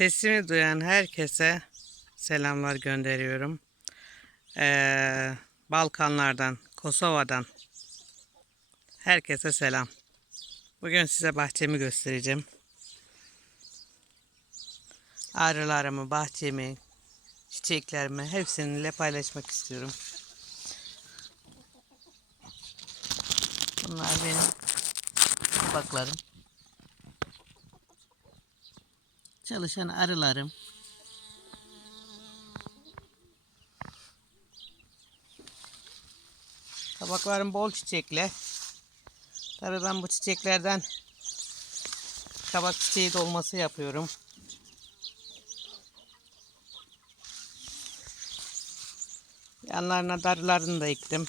Sesimi duyan herkese selamlar gönderiyorum. Ee, Balkanlardan, Kosova'dan herkese selam. Bugün size bahçemi göstereceğim. Arılarımı, bahçemi, çiçeklerimi hepsininle paylaşmak istiyorum. Bunlar benim kabaklarım. Çalışan arılarım. Kabaklarım bol çiçekli. Tabii ben bu çiçeklerden kabak çiçeği dolması yapıyorum. Yanlarına darılarını da ektim.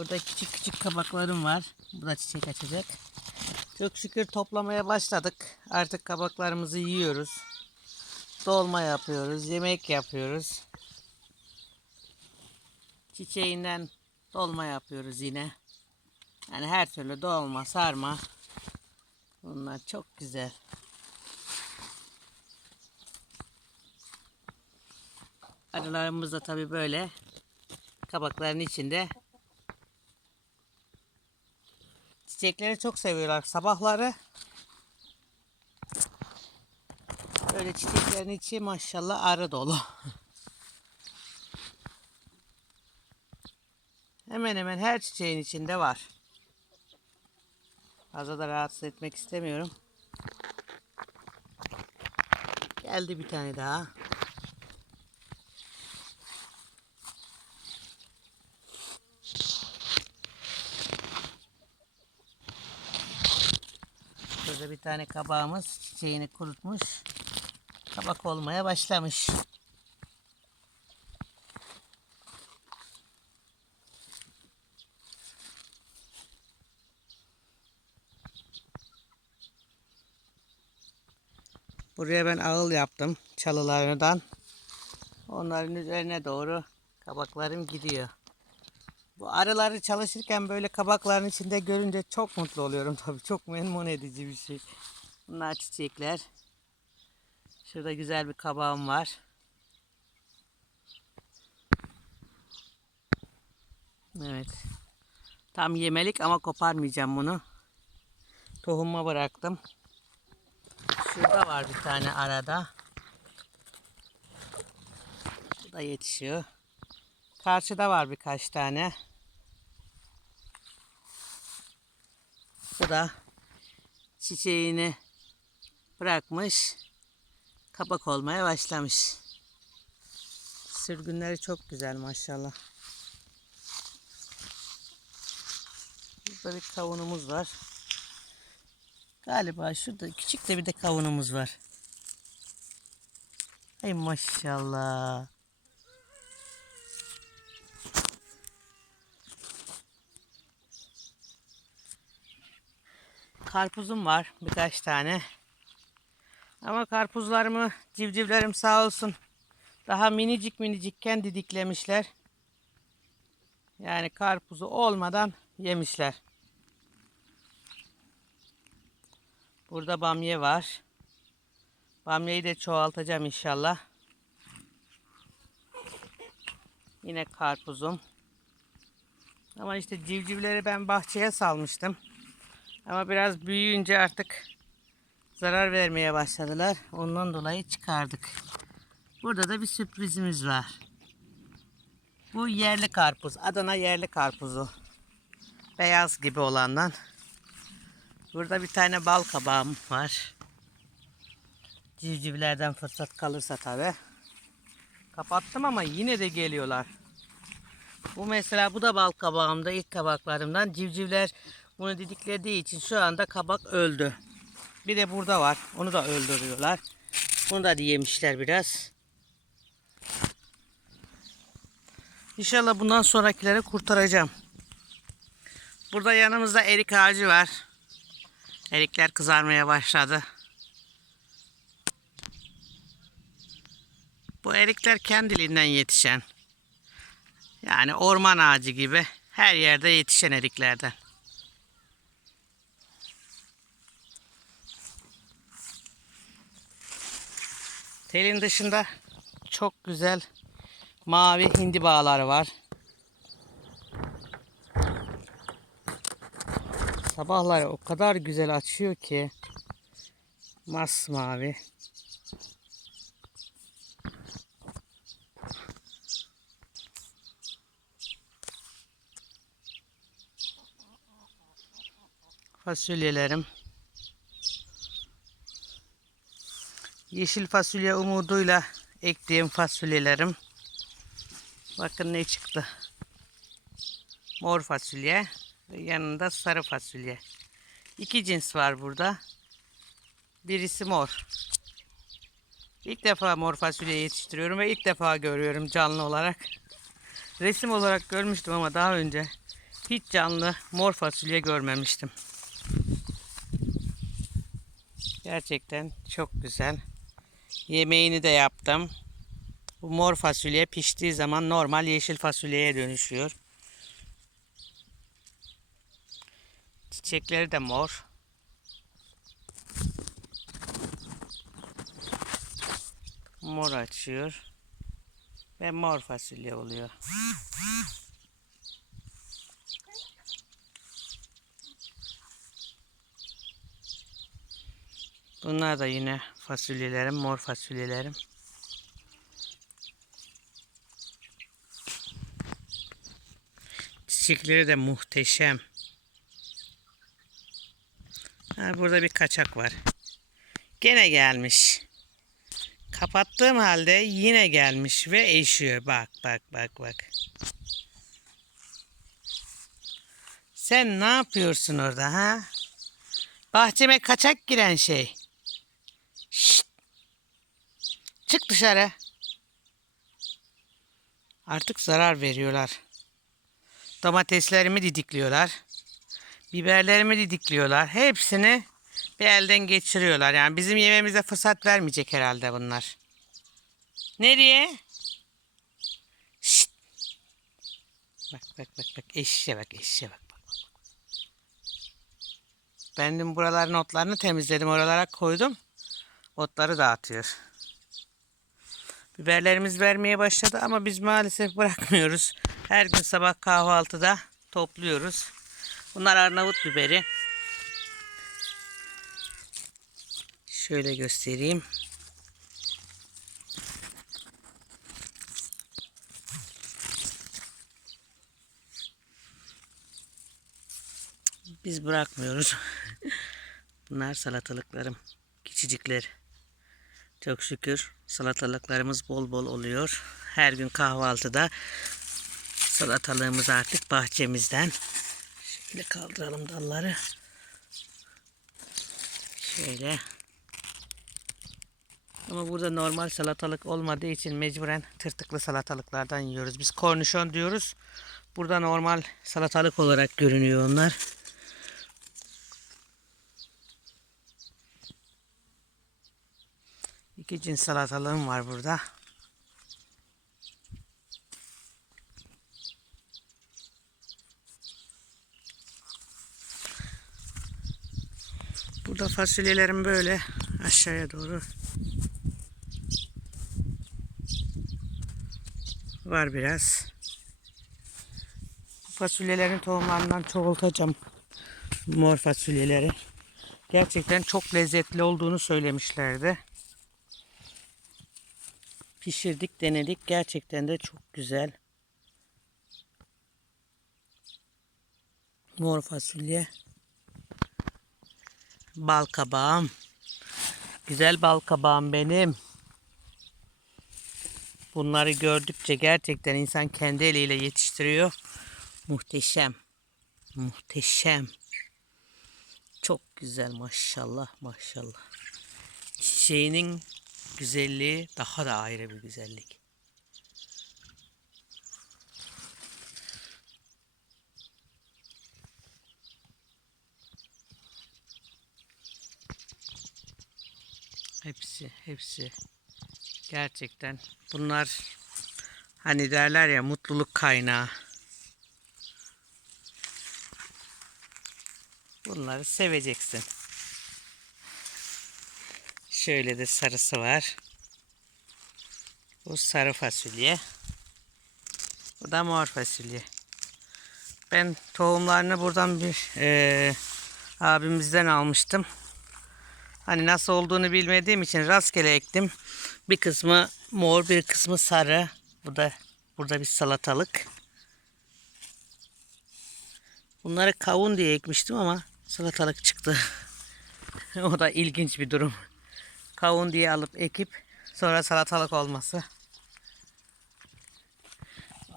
Burada küçük küçük kabaklarım var. Bu da çiçek açacak. Çok şükür toplamaya başladık. Artık kabaklarımızı yiyoruz. Dolma yapıyoruz, yemek yapıyoruz. Çiçeğinden dolma yapıyoruz yine. Yani her türlü dolma, sarma. Bunlar çok güzel. Arılarımız da tabii böyle kabakların içinde Çiçekleri çok seviyorlar. Sabahları böyle çiçeklerin içi maşallah arı dolu. hemen hemen her çiçeğin içinde var. Fazla da rahatsız etmek istemiyorum. Geldi bir tane daha. Bir tane kabağımız çiçeğini kurutmuş. Kabak olmaya başlamış. Buraya ben ağıl yaptım çalılarından. Onların üzerine doğru kabaklarım gidiyor. Bu arıları çalışırken böyle kabakların içinde görünce çok mutlu oluyorum tabii. Çok memnun edici bir şey. Bunlar çiçekler. Şurada güzel bir kabağım var. Evet. Tam yemelik ama koparmayacağım bunu. Tohuma bıraktım. Şurada var bir tane arada. Bu da yetişiyor. Karşıda var birkaç tane. Da çiçeğini bırakmış. Kabak olmaya başlamış. Sürgünleri çok güzel maşallah. Burada bir kavunumuz var. Galiba şurada küçük de bir de kavunumuz var. Ay maşallah. Karpuzum var birkaç tane. Ama karpuzlarımı civcivlerim sağ olsun daha minicik minicikken didiklemişler. Yani karpuzu olmadan yemişler. Burada bamya var. Bamyayı da çoğaltacağım inşallah. Yine karpuzum. Ama işte civcivleri ben bahçeye salmıştım. Ama biraz büyüyünce artık zarar vermeye başladılar. Ondan dolayı çıkardık. Burada da bir sürprizimiz var. Bu yerli karpuz. Adana yerli karpuzu. Beyaz gibi olandan. Burada bir tane bal kabağım var. Civcivlerden fırsat kalırsa tabi. Kapattım ama yine de geliyorlar. Bu mesela bu da bal kabağımda ilk kabaklarımdan. Civcivler bunu didiklediği için şu anda kabak öldü. Bir de burada var. Onu da öldürüyorlar. Bunu da yemişler biraz. İnşallah bundan sonrakileri kurtaracağım. Burada yanımızda erik ağacı var. Erikler kızarmaya başladı. Bu erikler kendiliğinden yetişen. Yani orman ağacı gibi Her yerde yetişen eriklerden. Telin dışında çok güzel mavi hindi bağları var. Sabahları o kadar güzel açıyor ki masmavi. Fasulyelerim. Yeşil fasulye umuduyla ektiğim fasulyelerim. Bakın ne çıktı. Mor fasulye ve yanında sarı fasulye. İki cins var burada. Birisi mor. İlk defa mor fasulye yetiştiriyorum ve ilk defa görüyorum canlı olarak. Resim olarak görmüştüm ama daha önce hiç canlı mor fasulye görmemiştim. Gerçekten çok güzel. Yemeğini de yaptım. Bu mor fasulye piştiği zaman normal yeşil fasulyeye dönüşüyor. Çiçekleri de mor. Mor açıyor. Ve mor fasulye oluyor. Bunlar da yine fasulyelerim, mor fasulyelerim. Çiçekleri de muhteşem. Ha, burada bir kaçak var. Gene gelmiş. Kapattığım halde yine gelmiş ve eşiyor. Bak bak bak bak. Sen ne yapıyorsun orada ha? Bahçeme kaçak giren şey. Şşt. Çık dışarı. Artık zarar veriyorlar. Domateslerimi didikliyorlar. Biberlerimi didikliyorlar. Hepsini bir elden geçiriyorlar. Yani bizim yememize fırsat vermeyecek herhalde bunlar. Nereye? Şşt. Bak bak bak bak eşeğe bak eşeğe bak. bak, bak. Ben de buraların otlarını temizledim. Oralara koydum. Otları dağıtıyor. Biberlerimiz vermeye başladı ama biz maalesef bırakmıyoruz. Her gün sabah kahvaltıda topluyoruz. Bunlar Arnavut biberi. Şöyle göstereyim. Biz bırakmıyoruz. Bunlar salatalıklarım. Küçücükler. Çok şükür salatalıklarımız bol bol oluyor. Her gün kahvaltıda salatalığımız artık bahçemizden. Şöyle kaldıralım dalları. Şöyle. Ama burada normal salatalık olmadığı için mecburen tırtıklı salatalıklardan yiyoruz. Biz kornişon diyoruz. Burada normal salatalık olarak görünüyor onlar. Cins salatalığım var burada. Burada fasulyelerim böyle aşağıya doğru var biraz. Bu Fasulyelerin tohumlarından çoğaltacağım. Mor fasulyeleri. Gerçekten çok lezzetli olduğunu söylemişlerdi. Pişirdik, denedik. Gerçekten de çok güzel. Mor fasulye. Bal kabağım. Güzel bal kabağım benim. Bunları gördükçe gerçekten insan kendi eliyle yetiştiriyor. Muhteşem. Muhteşem. Çok güzel maşallah maşallah. Çiçeğinin güzelliği daha da ayrı bir güzellik. Hepsi, hepsi. Gerçekten bunlar hani derler ya mutluluk kaynağı. Bunları seveceksin. Şöyle de sarısı var. Bu sarı fasulye. Bu da mor fasulye. Ben tohumlarını buradan bir eee, abimizden almıştım. Hani nasıl olduğunu bilmediğim için rastgele ektim. Bir kısmı mor, bir kısmı sarı. Bu da burada bir salatalık. Bunları kavun diye ekmiştim ama salatalık çıktı. o da ilginç bir durum. Kavun diye alıp ekip sonra salatalık olması.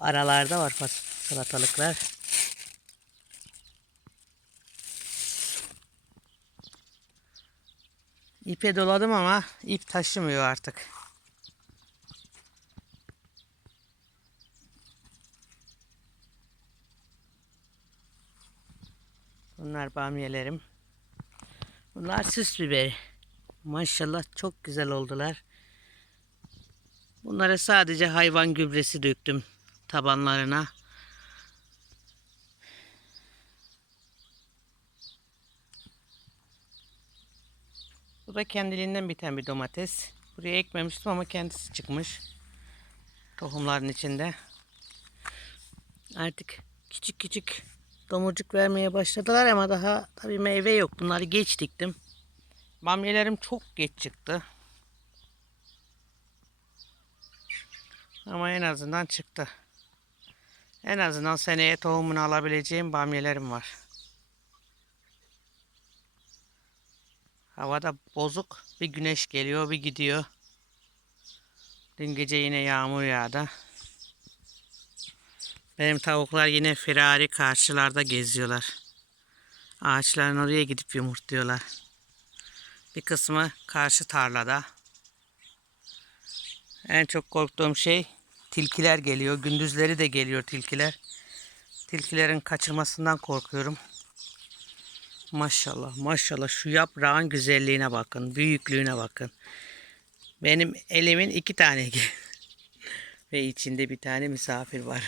Aralarda var salatalıklar. İpe doladım ama ip taşımıyor artık. Bunlar bamyelerim. Bunlar süs biberi. Maşallah çok güzel oldular. Bunlara sadece hayvan gübresi döktüm tabanlarına. Bu da kendiliğinden biten bir domates. Buraya ekmemiştim ama kendisi çıkmış. Tohumların içinde. Artık küçük küçük domurcuk vermeye başladılar ama daha tabii meyve yok. Bunları geç diktim. Bamyelerim çok geç çıktı. Ama en azından çıktı. En azından seneye tohumunu alabileceğim bamyelerim var. Havada bozuk. Bir güneş geliyor, bir gidiyor. Dün gece yine yağmur yağdı. Benim tavuklar yine firari karşılarda geziyorlar. Ağaçların oraya gidip yumurtluyorlar. Bir kısmı karşı tarlada. En çok korktuğum şey tilkiler geliyor. Gündüzleri de geliyor tilkiler. Tilkilerin kaçırmasından korkuyorum. Maşallah maşallah şu yaprağın güzelliğine bakın. Büyüklüğüne bakın. Benim elimin iki tane ve içinde bir tane misafir var.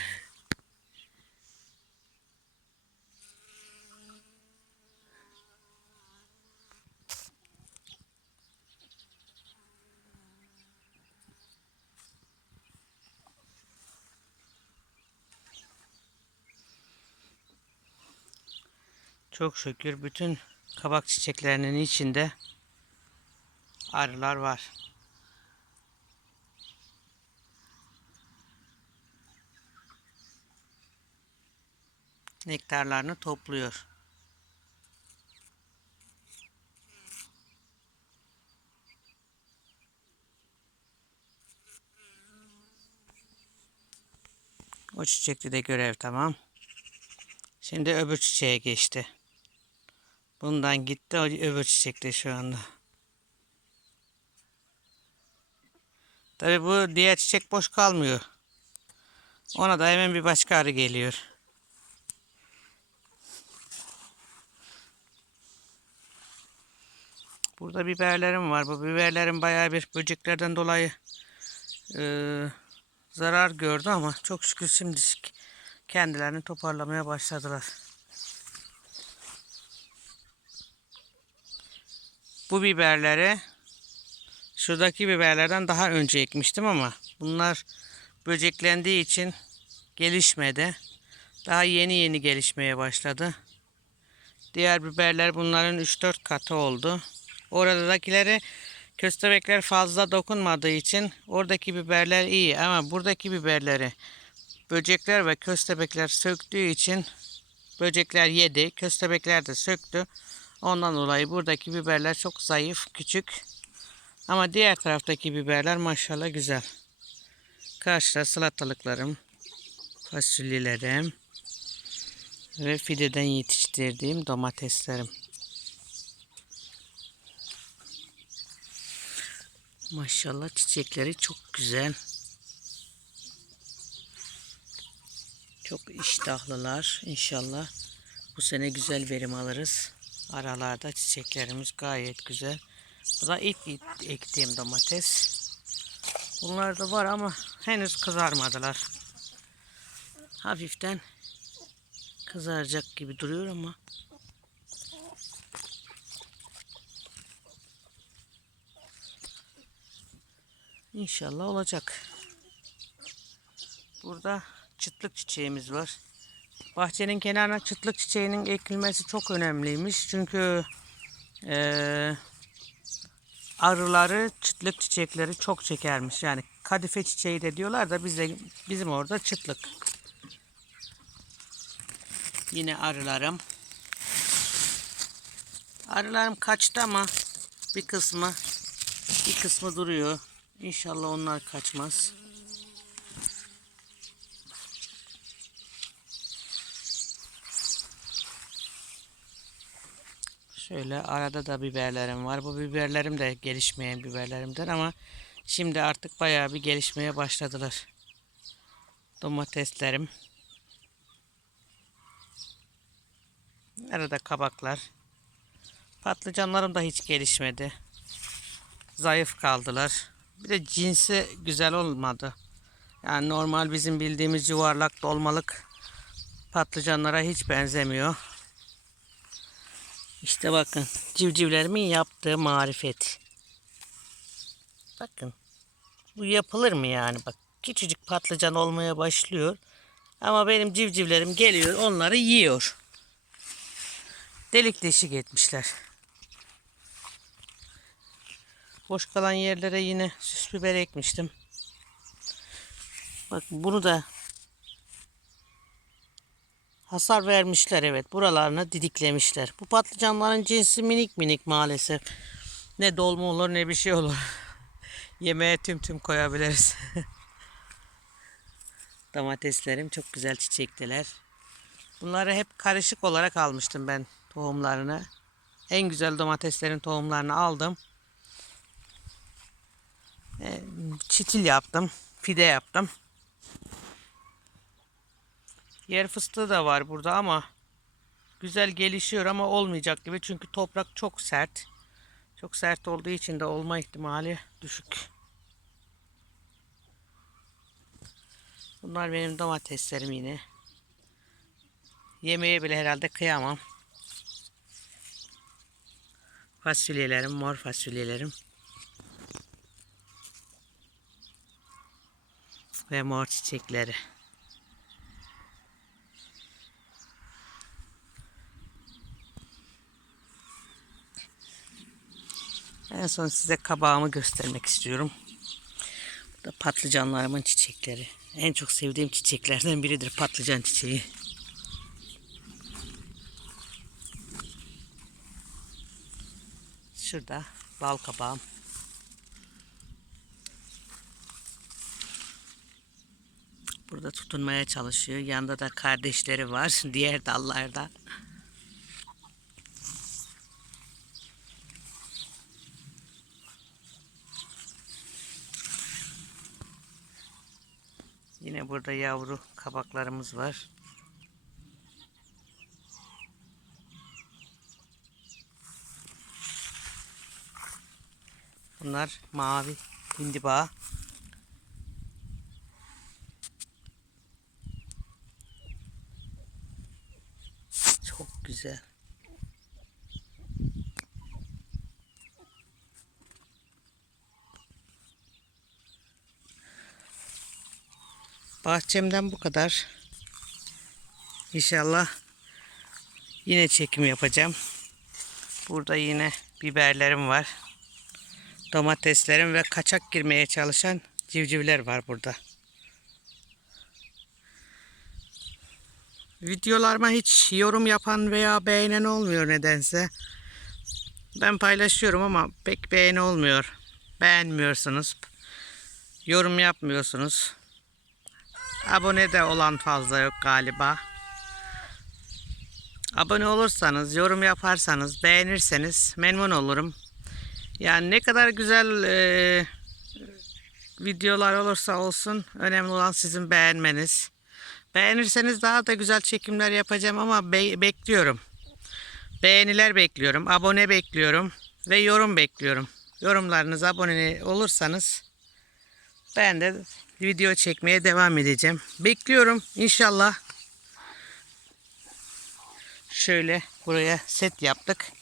Çok şükür bütün kabak çiçeklerinin içinde arılar var. Nektarlarını topluyor. O çiçekte de görev tamam. Şimdi öbür çiçeğe geçti. Bundan gitti öbür çiçekte şu anda. Tabi bu diğer çiçek boş kalmıyor. Ona da hemen bir başka arı geliyor. Burada biberlerim var. Bu biberlerim bayağı bir böceklerden dolayı eee, zarar gördü ama çok şükür şimdi kendilerini toparlamaya başladılar. Bu biberleri şuradaki biberlerden daha önce ekmiştim ama bunlar böceklendiği için gelişmedi. Daha yeni yeni gelişmeye başladı. Diğer biberler bunların 3-4 katı oldu. Oradakileri köstebekler fazla dokunmadığı için oradaki biberler iyi ama buradaki biberleri böcekler ve köstebekler söktüğü için böcekler yedi, köstebekler de söktü. Ondan dolayı buradaki biberler çok zayıf, küçük. Ama diğer taraftaki biberler maşallah güzel. Karşıda salatalıklarım, fasulyelerim ve fideden yetiştirdiğim domateslerim. Maşallah çiçekleri çok güzel. Çok iştahlılar. İnşallah bu sene güzel verim alırız. Aralarda çiçeklerimiz gayet güzel. Bu da ilk ektiğim domates. Bunlar da var ama henüz kızarmadılar. Hafiften kızaracak gibi duruyor ama İnşallah olacak. Burada çıtlık çiçeğimiz var. Bahçenin kenarına çıtlık çiçeğinin ekilmesi çok önemliymiş. Çünkü eee, arıları çıtlık çiçekleri çok çekermiş. Yani kadife çiçeği de diyorlar da bize, bizim orada çıtlık. Yine arılarım. Arılarım kaçtı ama bir kısmı bir kısmı duruyor. İnşallah onlar kaçmaz. Şöyle arada da biberlerim var. Bu biberlerim de gelişmeyen biberlerimden ama şimdi artık bayağı bir gelişmeye başladılar. Domateslerim. Arada kabaklar. Patlıcanlarım da hiç gelişmedi. Zayıf kaldılar. Bir de cinsi güzel olmadı. Yani normal bizim bildiğimiz yuvarlak dolmalık patlıcanlara hiç benzemiyor. İşte bakın civcivlerimin yaptığı marifet. Bakın. Bu yapılır mı yani? Bak küçücük patlıcan olmaya başlıyor. Ama benim civcivlerim geliyor onları yiyor. Delik deşik etmişler. Boş kalan yerlere yine süs biber ekmiştim. Bak bunu da hasar vermişler evet. Buralarını didiklemişler. Bu patlıcanların cinsi minik minik maalesef. Ne dolma olur ne bir şey olur. Yemeğe tüm tüm koyabiliriz. Domateslerim çok güzel çiçekteler. Bunları hep karışık olarak almıştım ben tohumlarını. En güzel domateslerin tohumlarını aldım. E, çitil yaptım. Fide yaptım. Yer fıstığı da var burada ama güzel gelişiyor ama olmayacak gibi. Çünkü toprak çok sert. Çok sert olduğu için de olma ihtimali düşük. Bunlar benim domateslerim yine. Yemeğe bile herhalde kıyamam. Fasulyelerim, mor fasulyelerim. Ve mor çiçekleri. En son size kabağımı göstermek istiyorum. Bu da patlıcanlarımın çiçekleri. En çok sevdiğim çiçeklerden biridir patlıcan çiçeği. Şurada bal kabağım. Burada tutunmaya çalışıyor. Yanında da kardeşleri var. Diğer dallarda. Yine burada yavru kabaklarımız var. Bunlar mavi hindiba. Çok güzel. Bahçemden bu kadar. İnşallah yine çekim yapacağım. Burada yine biberlerim var. Domateslerim ve kaçak girmeye çalışan civcivler var burada. Videolarıma hiç yorum yapan veya beğenen olmuyor nedense. Ben paylaşıyorum ama pek beğeni olmuyor. Beğenmiyorsunuz. Yorum yapmıyorsunuz. Abone de olan fazla yok galiba. Abone olursanız, yorum yaparsanız, beğenirseniz memnun olurum. Yani ne kadar güzel e, videolar olursa olsun önemli olan sizin beğenmeniz. Beğenirseniz daha da güzel çekimler yapacağım ama be- bekliyorum. Beğeniler bekliyorum, abone bekliyorum ve yorum bekliyorum. Yorumlarınız, abone olursanız ben de video çekmeye devam edeceğim. Bekliyorum inşallah. Şöyle buraya set yaptık.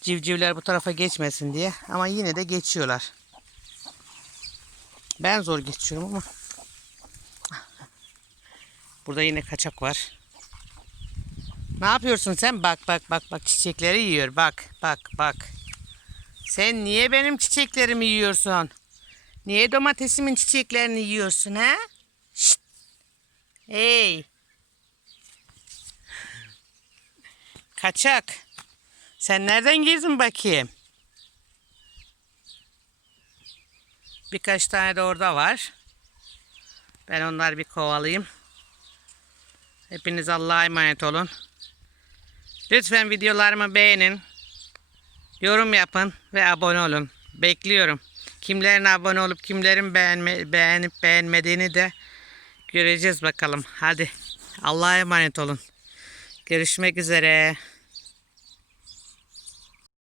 Civcivler bu tarafa geçmesin diye ama yine de geçiyorlar. Ben zor geçiyorum ama. Burada yine kaçak var. Ne yapıyorsun sen? Bak bak bak bak çiçekleri yiyor. Bak bak bak. Sen niye benim çiçeklerimi yiyorsun? Niye domatesimin çiçeklerini yiyorsun ha? Şşt. Hey. Kaçak. Sen nereden girdin bakayım? Birkaç tane de orada var. Ben onları bir kovalayayım. Hepiniz Allah'a emanet olun. Lütfen videolarımı beğenin. Yorum yapın ve abone olun. Bekliyorum. Kimlerin abone olup kimlerin beğenme, beğenip beğenmediğini de göreceğiz bakalım. Hadi Allah'a emanet olun. Görüşmek üzere.